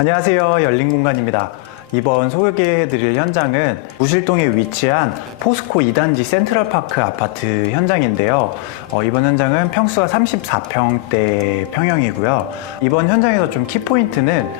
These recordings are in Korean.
안녕하세요. 열린공간입니다. 이번 소개해드릴 현장은 무실동에 위치한 포스코 2단지 센트럴파크 아파트 현장인데요. 이번 현장은 평수가 34평대 평형이고요. 이번 현장에서 좀 키포인트는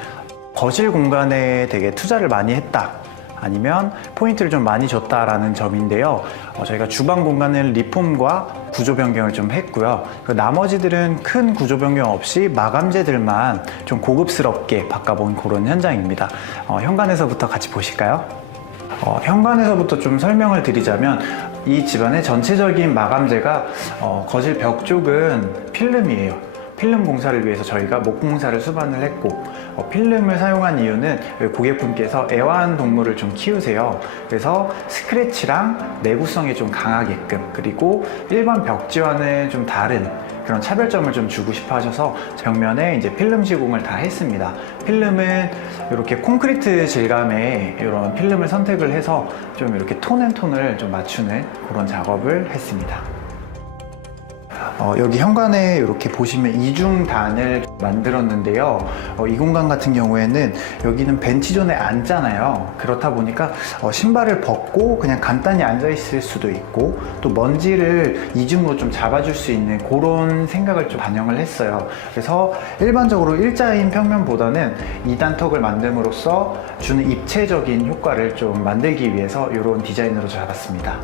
거실 공간에 되게 투자를 많이 했다, 아니면 포인트를 좀 많이 줬다라는 점인데요. 저희가 주방 공간을 리폼과 구조 변경을 좀 했고요. 나머지들은 큰 구조 변경 없이 마감재들만 좀 고급스럽게 바꿔본 그런 현장입니다. 현관에서부터 같이 보실까요? 현관에서부터 좀 설명을 드리자면, 이 집안의 전체적인 마감재가 거실 벽 쪽은 필름이에요. 필름 공사를 위해서 저희가 목공사를 수반을 했고, 필름을 사용한 이유는 고객분께서 애완동물을 좀 키우세요. 그래서 스크래치랑 내구성이 좀 강하게끔, 그리고 일반 벽지와는 좀 다른 그런 차별점을 좀 주고 싶어 하셔서 벽면에 이제 필름 시공을 다 했습니다. 필름은 이렇게 콘크리트 질감의 이런 필름을 선택을 해서 좀 이렇게 톤앤톤을 좀 맞추는 그런 작업을 했습니다. 여기 현관에 이렇게 보시면 이중단을 만들었는데요. 이 공간 같은 경우에는 여기는 벤치존에 앉잖아요. 그렇다 보니까 신발을 벗고 그냥 간단히 앉아 있을 수도 있고, 또 먼지를 이중으로 좀 잡아줄 수 있는 그런 생각을 좀 반영을 했어요. 그래서 일반적으로 일자인 평면보다는 2단턱을 만듦으로써 주는 입체적인 효과를 좀 만들기 위해서 이런 디자인으로 잡았습니다.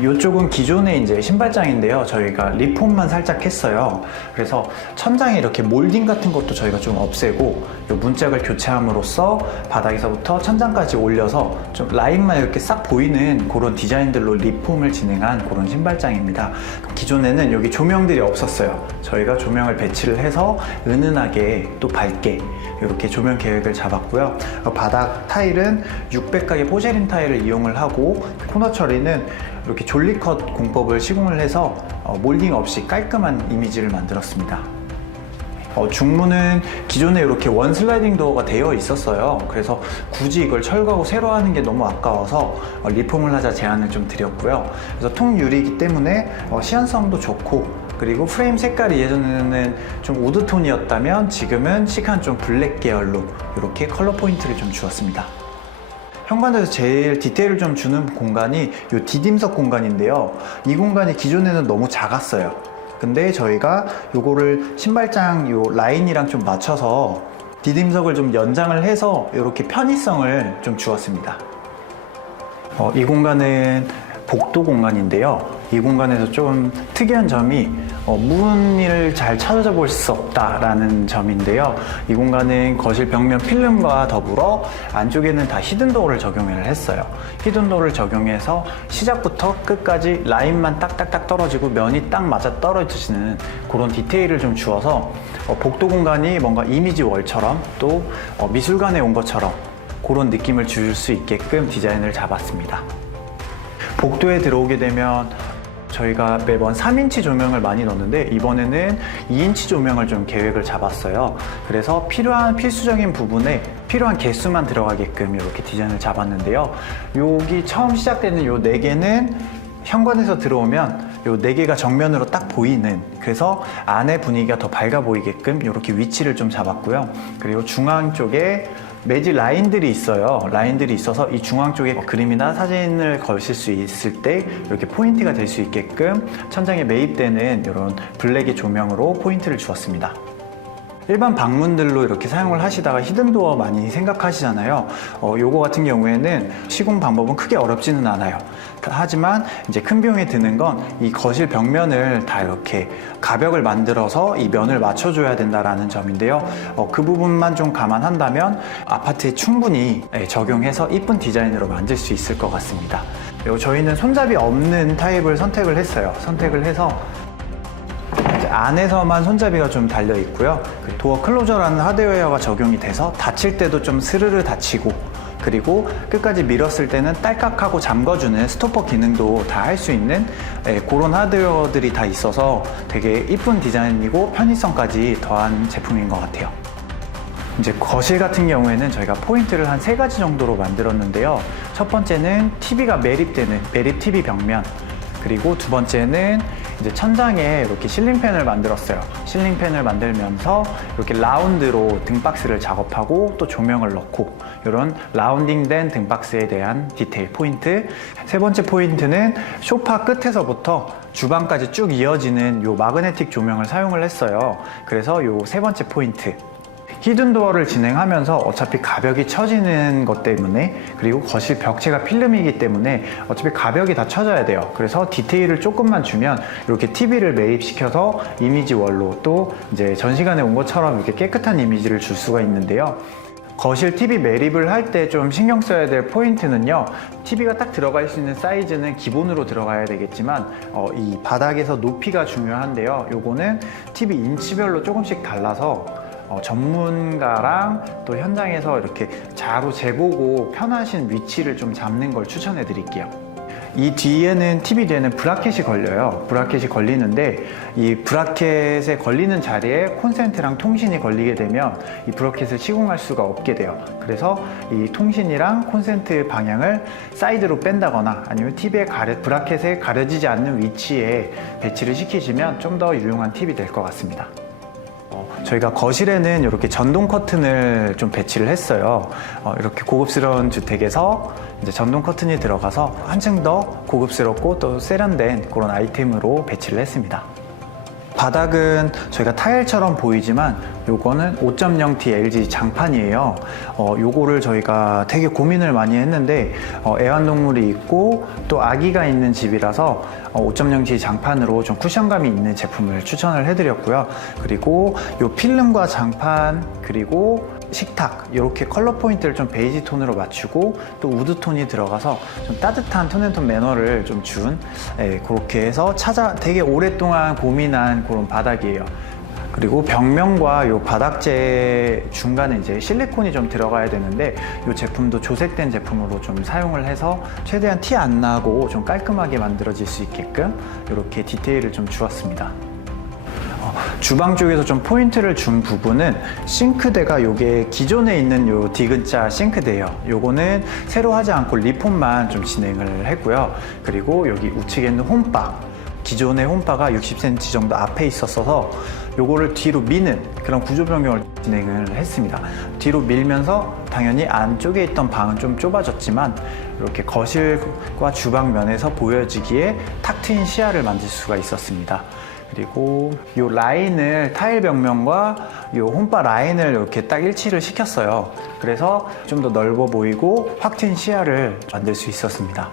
이쪽은 기존의 이제 신발장인데요. 저희가 리폼만 살짝 했어요. 그래서 천장에 이렇게 몰딩 같은 것도 저희가 좀 없애고, 이 문짝을 교체함으로써 바닥에서부터 천장까지 올려서 좀 라인만 이렇게 싹 보이는 그런 디자인들로 리폼을 진행한 그런 신발장입니다. 기존에는 여기 조명들이 없었어요. 저희가 조명을 배치를 해서 은은하게 또 밝게 이렇게 조명 계획을 잡았고요. 바닥 타일은 600각의 포세린 타일을 이용을 하고, 코너 처리는 이렇게 졸리컷 공법을 시공을 해서 몰딩 없이 깔끔한 이미지를 만들었습니다. 중문은 기존에 이렇게 원 슬라이딩 도어가 되어 있었어요. 그래서 굳이 이걸 철거하고 새로 하는 게 너무 아까워서 리폼을 하자 제안을 좀 드렸고요. 그래서 통유리이기 때문에 시안성도 좋고, 그리고 프레임 색깔이 예전에는 좀 우드톤이었다면 지금은 시크한 좀 블랙 계열로 이렇게 컬러 포인트를 좀 주었습니다. 현관에서 제일 디테일을 좀 주는 공간이 이 디딤석 공간인데요. 이 공간이 기존에는 너무 작았어요. 근데 저희가 요거를 신발장 요 라인이랑 좀 맞춰서 디딤석을 좀 연장을 해서 이렇게 편의성을 좀 주었습니다. 이 공간은 복도 공간인데요. 이 공간에서 좀 특이한 점이 문을 잘 찾아볼 수 없다라는 점인데요. 이 공간은 거실 벽면 필름과 더불어 안쪽에는 다 히든도어를 적용을 했어요. 히든도어를 적용해서 시작부터 끝까지 라인만 딱딱딱 떨어지고 면이 딱 맞아 떨어지는 그런 디테일을 좀 주어서 복도 공간이 뭔가 이미지 월처럼 또 미술관에 온 것처럼 그런 느낌을 줄 수 있게끔 디자인을 잡았습니다. 복도에 들어오게 되면 저희가 매번 3인치 조명을 많이 넣는데, 이번에는 2인치 조명을 좀 계획을 잡았어요. 그래서 필요한 필수적인 부분에 필요한 개수만 들어가게끔 이렇게 디자인을 잡았는데요. 여기 처음 시작되는 요 4개는 현관에서 들어오면 요 4개가 정면으로 딱 보이는, 그래서 안에 분위기가 더 밝아 보이게끔 이렇게 위치를 좀 잡았고요. 그리고 중앙 쪽에 매지 라인들이 있어요. 라인들이 있어서 이 중앙 쪽에 그림이나 사진을 거실 수 있을 때 이렇게 포인트가 될 수 있게끔 천장에 매입되는 이런 블랙의 조명으로 포인트를 주었습니다. 일반 방문들로 이렇게 사용을 하시다가 히든도어 많이 생각하시잖아요. 요거 같은 경우에는 시공 방법은 크게 어렵지는 않아요. 하지만 이제 큰 비용이 드는 건 이 거실 벽면을 다 이렇게 가벽을 만들어서 이 면을 맞춰줘야 된다라는 점인데요. 그 부분만 좀 감안한다면 아파트에 충분히 적용해서 이쁜 디자인으로 만들 수 있을 것 같습니다. 그리고 저희는 손잡이 없는 타입을 선택을 했어요. 선택을 해서 안에서만 손잡이가 좀 달려 있고요. 도어 클로저라는 하드웨어가 적용이 돼서 닫힐 때도 좀 스르르 닫히고, 그리고 끝까지 밀었을 때는 딸깍하고 잠궈주는 스토퍼 기능도 다 할 수 있는 그런 하드웨어들이 다 있어서 되게 이쁜 디자인이고 편의성까지 더한 제품인 것 같아요. 이제 거실 같은 경우에는 저희가 포인트를 한 3가지 정도로 만들었는데요. 첫 번째는 TV가 매립되는 매립 TV 벽면, 그리고 두 번째는 이제 천장에 이렇게 실링팬을 만들었어요. 실링팬을 만들면서 이렇게 라운드로 등박스를 작업하고 또 조명을 넣고 이런 라운딩된 등박스에 대한 디테일 포인트. 세 번째 포인트는 소파 끝에서부터 주방까지 쭉 이어지는 요 마그네틱 조명을 사용을 했어요. 그래서 요 세 번째 포인트. 히든도어를 진행하면서 어차피 가벽이 처지는 것 때문에, 그리고 거실 벽체가 필름이기 때문에 어차피 가벽이 다 처져야 돼요. 그래서 디테일을 조금만 주면 이렇게 TV를 매입시켜서 이미지 월로 또 이제 전시관에 온 것처럼 이렇게 깨끗한 이미지를 줄 수가 있는데요. 거실 TV 매립을 할 때 좀 신경 써야 될 포인트는요, TV가 딱 들어갈 수 있는 사이즈는 기본으로 들어가야 되겠지만 이 바닥에서 높이가 중요한데요. 요거는 TV 인치별로 조금씩 달라서 전문가랑 또 현장에서 이렇게 자로 재보고 편하신 위치를 좀 잡는 걸 추천해 드릴게요. 이 뒤에는, TV 뒤에는 브라켓이 걸려요. 브라켓이 걸리는데 이 브라켓에 걸리는 자리에 콘센트랑 통신이 걸리게 되면 이 브라켓을 시공할 수가 없게 돼요. 그래서 이 통신이랑 콘센트 방향을 사이드로 뺀다거나 아니면 TV의 브라켓에 가려지지 않는 위치에 배치를 시키시면 좀 더 유용한 팁이 될 것 같습니다. 저희가 거실에는 이렇게 전동 커튼을 좀 배치를 했어요. 이렇게 고급스러운 주택에서 이제 전동 커튼이 들어가서 한층 더 고급스럽고 또 세련된 그런 아이템으로 배치를 했습니다. 바닥은 저희가 타일처럼 보이지만 요거는 5.0T LG 장판이에요. 요거를 저희가 되게 고민을 많이 했는데 애완동물이 있고 또 아기가 있는 집이라서 5.0T 장판으로 좀 쿠션감이 있는 제품을 추천을 해드렸고요. 그리고 요 필름과 장판 그리고 식탁 이렇게 컬러 포인트를 좀 베이지 톤으로 맞추고 또 우드 톤이 들어가서 좀 따뜻한 톤앤톤 매너를 좀 준 그렇게 해서 되게 오랫동안 고민한 그런 바닥이에요. 그리고 벽면과 요 바닥재 중간에 이제 실리콘이 좀 들어가야 되는데 이 제품도 조색된 제품으로 좀 사용을 해서 최대한 티 안 나고 좀 깔끔하게 만들어질 수 있게끔 이렇게 디테일을 좀 주었습니다. 주방 쪽에서 좀 포인트를 준 부분은 싱크대가 요게 기존에 있는 요 디귿자 싱크대예요. 요거는 새로 하지 않고 리폼만 좀 진행을 했고요. 그리고 여기 우측에 있는 홈바, 기존의 홈바가 60cm 정도 앞에 있었어서 요거를 뒤로 미는 그런 구조 변경을 진행을 했습니다. 뒤로 밀면서 당연히 안쪽에 있던 방은 좀 좁아졌지만 이렇게 거실과 주방 면에서 보여지기에 탁 트인 시야를 만들 수가 있었습니다. 그리고 이 라인을 타일 벽면과 이 홈바 라인을 이렇게 딱 일치를 시켰어요. 그래서 좀 더 넓어 보이고 확 트인 시야를 만들 수 있었습니다.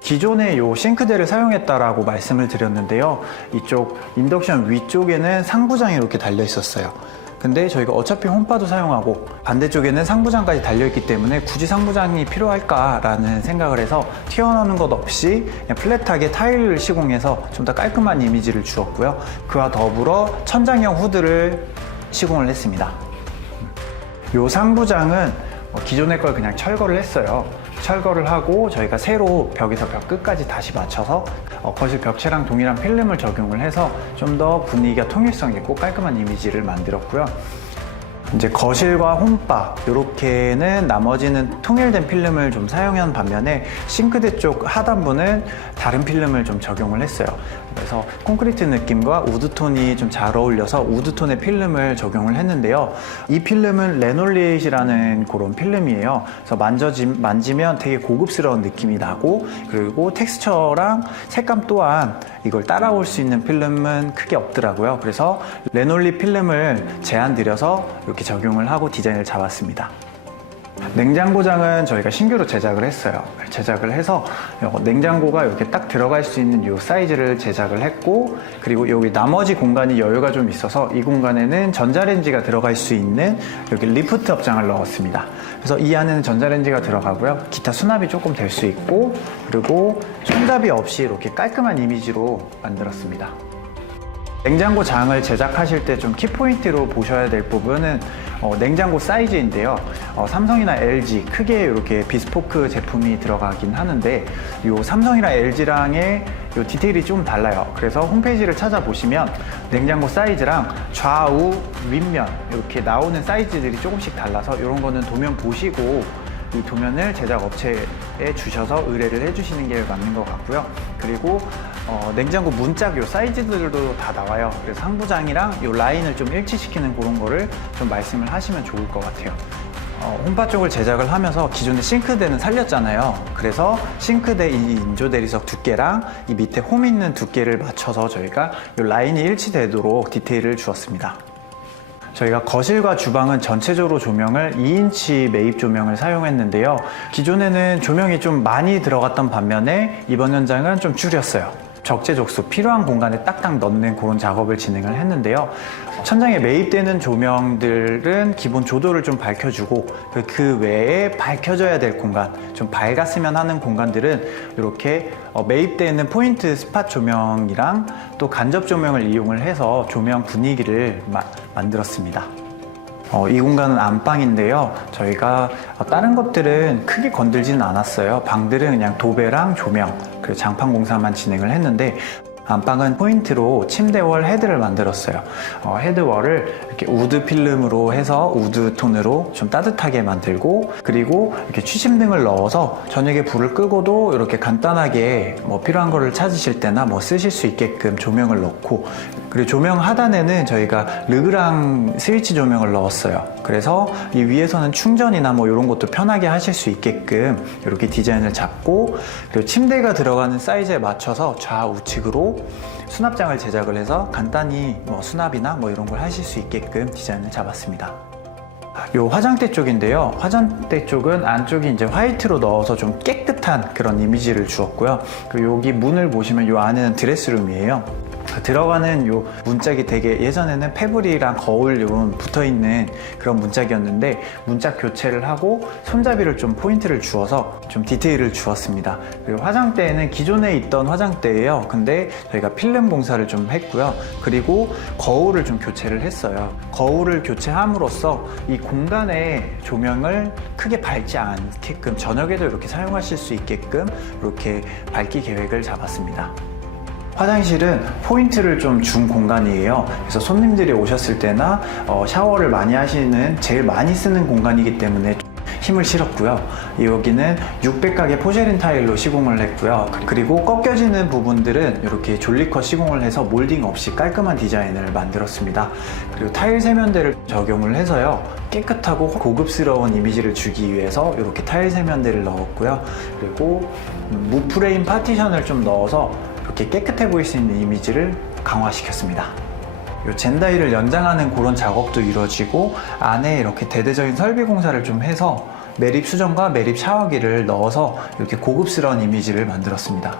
기존에 이 싱크대를 사용했다라고 말씀을 드렸는데요. 이쪽 인덕션 위쪽에는 상부장이 이렇게 달려 있었어요. 근데 저희가 어차피 홈바도 사용하고 반대쪽에는 상부장까지 달려있기 때문에 굳이 상부장이 필요할까라는 생각을 해서 튀어나오는 것 없이 그냥 플랫하게 타일을 시공해서 좀 더 깔끔한 이미지를 주었고요. 그와 더불어 천장형 후드를 시공을 했습니다. 이 상부장은 기존의 걸 그냥 철거를 했어요. 철거를 하고 저희가 새로 벽에서 벽 끝까지 다시 맞춰서 거실 벽체랑 동일한 필름을 적용을 해서 좀 더 분위기가 통일성 있고 깔끔한 이미지를 만들었고요. 이제 거실과 홈바 이렇게는 나머지는 통일된 필름을 좀 사용한 반면에 싱크대 쪽 하단부는 다른 필름을 좀 적용을 했어요. 그래서 콘크리트 느낌과 우드톤이 좀 잘 어울려서 우드톤의 필름을 적용을 했는데요. 이 필름은 레놀릿이라는 그런 필름이에요. 그래서 만지면 되게 고급스러운 느낌이 나고, 그리고 텍스처랑 색감 또한 이걸 따라올 수 있는 필름은 크게 없더라고요. 그래서 레놀릿 필름을 제안드려서 이렇게 적용을 하고 디자인을 잡았습니다. 냉장고장은 저희가 신규로 제작을 했어요. 제작을 해서 냉장고가 이렇게 딱 들어갈 수 있는 이 사이즈를 제작을 했고, 그리고 여기 나머지 공간이 여유가 좀 있어서 이 공간에는 전자레인지가 들어갈 수 있는 여기 리프트 업장을 넣었습니다. 그래서 이 안에는 전자레인지가 들어가고요. 기타 수납이 조금 될 수 있고, 그리고 손잡이 없이 이렇게 깔끔한 이미지로 만들었습니다. 냉장고 장을 제작하실 때 좀 키포인트로 보셔야 될 부분은 냉장고 사이즈인데요. 삼성이나 LG 크게 이렇게 비스포크 제품이 들어가긴 하는데 이 삼성이나 LG랑의 이 디테일이 좀 달라요. 그래서 홈페이지를 찾아보시면 냉장고 사이즈랑 좌우 윗면 이렇게 나오는 사이즈들이 조금씩 달라서 이런 거는 도면 보시고 이 도면을 제작 업체에 주셔서 의뢰를 해주시는 게 맞는 것 같고요. 그리고 냉장고 문짝 요 사이즈들도 다 나와요. 그래서 상부장이랑 요 라인을 좀 일치시키는 그런 거를 좀 말씀을 하시면 좋을 것 같아요. 홈파 쪽을 제작을 하면서 기존의 싱크대는 살렸잖아요. 그래서 싱크대 이 인조 대리석 두께랑 이 밑에 홈 있는 두께를 맞춰서 저희가 요 라인이 일치되도록 디테일을 주었습니다. 저희가 거실과 주방은 전체적으로 조명을 2인치 매입 조명을 사용했는데요. 기존에는 조명이 좀 많이 들어갔던 반면에 이번 현장은 좀 줄였어요. 적재적소 필요한 공간에 딱딱 넣는 그런 작업을 진행을 했는데요. 천장에 매입되는 조명들은 기본 조도를 좀 밝혀주고 그 외에 밝혀져야 될 공간, 좀 밝았으면 하는 공간들은 이렇게 매입되는 포인트 스팟 조명이랑 또 간접 조명을 이용을 해서 조명 분위기를 만들었습니다. 이 공간은 안방인데요. 저희가 다른 것들은 크게 건들지는 않았어요. 방들은 그냥 도배랑 조명, 그리고 장판 공사만 진행을 했는데 안방은 포인트로 침대월 헤드를 만들었어요. 헤드월을 이렇게 우드 필름으로 해서 우드 톤으로 좀 따뜻하게 만들고, 그리고 이렇게 취침등을 넣어서 저녁에 불을 끄고도 이렇게 간단하게 뭐 필요한 거를 찾으실 때나 뭐 쓰실 수 있게끔 조명을 넣고, 그리고 조명 하단에는 저희가 르그랑 스위치 조명을 넣었어요. 그래서 이 위에서는 충전이나 뭐 이런 것도 편하게 하실 수 있게끔 이렇게 디자인을 잡고, 그리고 침대가 들어가는 사이즈에 맞춰서 좌우측으로 수납장을 제작을 해서 간단히 뭐 수납이나 뭐 이런 걸 하실 수 있게끔 디자인을 잡았습니다. 요 화장대 쪽인데요. 화장대 쪽은 안쪽이 이제 화이트로 넣어서 좀 깨끗한 그런 이미지를 주었고요. 그리고 여기 문을 보시면 요 안에는 드레스룸이에요. 들어가는 요 문짝이 되게 예전에는 패브리랑 거울 이런 붙어있는 그런 문짝이었는데 문짝 교체를 하고 손잡이를 좀 포인트를 주어서 좀 디테일을 주었습니다. 그리고 화장대에는 기존에 있던 화장대예요. 근데 저희가 필름 공사를 좀 했고요. 그리고 거울을 좀 교체를 했어요. 거울을 교체함으로써 이 공간에 조명을 크게 밝지 않게끔 저녁에도 이렇게 사용하실 수 있게끔 이렇게 밝기 계획을 잡았습니다. 화장실은 포인트를 좀 준 공간이에요. 그래서 손님들이 오셨을 때나 샤워를 많이 하시는 제일 많이 쓰는 공간이기 때문에 힘을 실었고요. 여기는 600각의 포세린 타일로 시공을 했고요. 그리고 꺾여지는 부분들은 이렇게 졸리컷 시공을 해서 몰딩 없이 깔끔한 디자인을 만들었습니다. 그리고 타일 세면대를 적용을 해서요. 깨끗하고 고급스러운 이미지를 주기 위해서 이렇게 타일 세면대를 넣었고요. 그리고 무프레임 파티션을 좀 넣어서 이렇게 깨끗해 보일 수 있는 이미지를 강화시켰습니다. 이 젠다이를 연장하는 그런 작업도 이루어지고 안에 이렇게 대대적인 설비 공사를 좀 해서 매립 수전과 매립 샤워기를 넣어서 이렇게 고급스러운 이미지를 만들었습니다.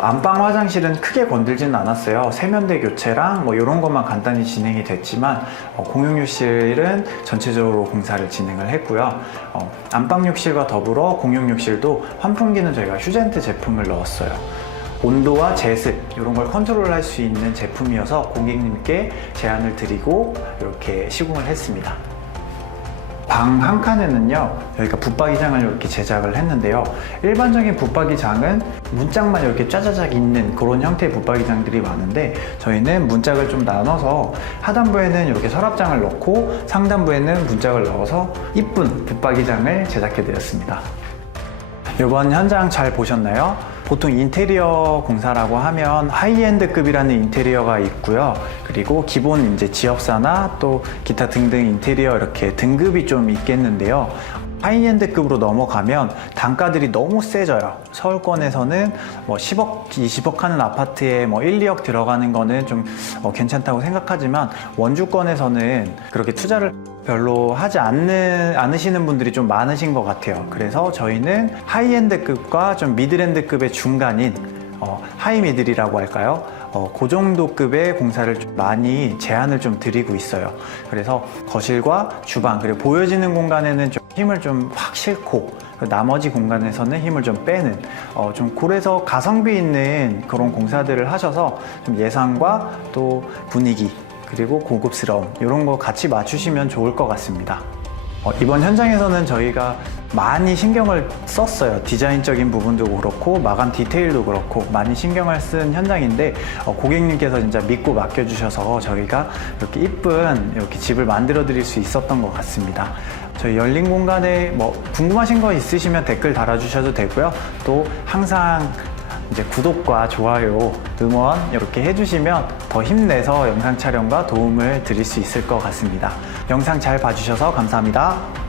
안방 화장실은 크게 건들지는 않았어요. 세면대 교체랑 뭐 이런 것만 간단히 진행이 됐지만 공용욕실은 전체적으로 공사를 진행을 했고요. 안방 욕실과 더불어 공용욕실도 환풍기는 저희가 휴젠트 제품을 넣었어요. 온도와 제습 이런 걸 컨트롤할 수 있는 제품이어서 고객님께 제안을 드리고 이렇게 시공을 했습니다. 방 한 칸에는요 저희가 붙박이장을 이렇게 제작을 했는데요. 일반적인 붙박이장은 문짝만 이렇게 짜자작 있는 그런 형태의 붙박이장들이 많은데 저희는 문짝을 좀 나눠서 하단부에는 이렇게 서랍장을 넣고 상단부에는 문짝을 넣어서 이쁜 붙박이장을 제작해 드렸습니다. 이번 현장 잘 보셨나요? 보통 인테리어 공사라고 하면 하이엔드급이라는 인테리어가 있고요. 그리고 기본 이제 지업사나 또 기타 등등 인테리어 이렇게 등급이 좀 있겠는데요. 하이엔드급으로 넘어가면 단가들이 너무 세져요. 서울권에서는 뭐 10억, 20억 하는 아파트에 뭐 1, 2억 들어가는 거는 좀 괜찮다고 생각하지만 원주권에서는 그렇게 투자를 별로 하지 않으시는 분들이 좀 많으신 것 같아요. 그래서 저희는 하이엔드급과 좀 미드엔드급의 중간인 하이미들이라고 할까요? 그 정도 급의 공사를 좀 많이 제한을 좀 드리고 있어요. 그래서 거실과 주방 그리고 보여지는 공간에는 좀 힘을 좀 확 싣고 나머지 공간에서는 힘을 좀 빼는 좀 그래서 가성비 있는 그런 공사들을 하셔서 좀 예산과 또 분위기 그리고 고급스러움 이런 거 같이 맞추시면 좋을 것 같습니다. 이번 현장에서는 저희가 많이 신경을 썼어요. 디자인적인 부분도 그렇고 마감 디테일도 그렇고 많이 신경을 쓴 현장인데 고객님께서 진짜 믿고 맡겨주셔서 저희가 이렇게 이쁜 이렇게 집을 만들어 드릴 수 있었던 것 같습니다. 저희 열린 공간에 뭐 궁금하신 거 있으시면 댓글 달아주셔도 되고요. 또 항상 이제 구독과 좋아요, 응원 이렇게 해주시면 더 힘내서 영상 촬영과 도움을 드릴 수 있을 것 같습니다. 영상 잘 봐주셔서 감사합니다.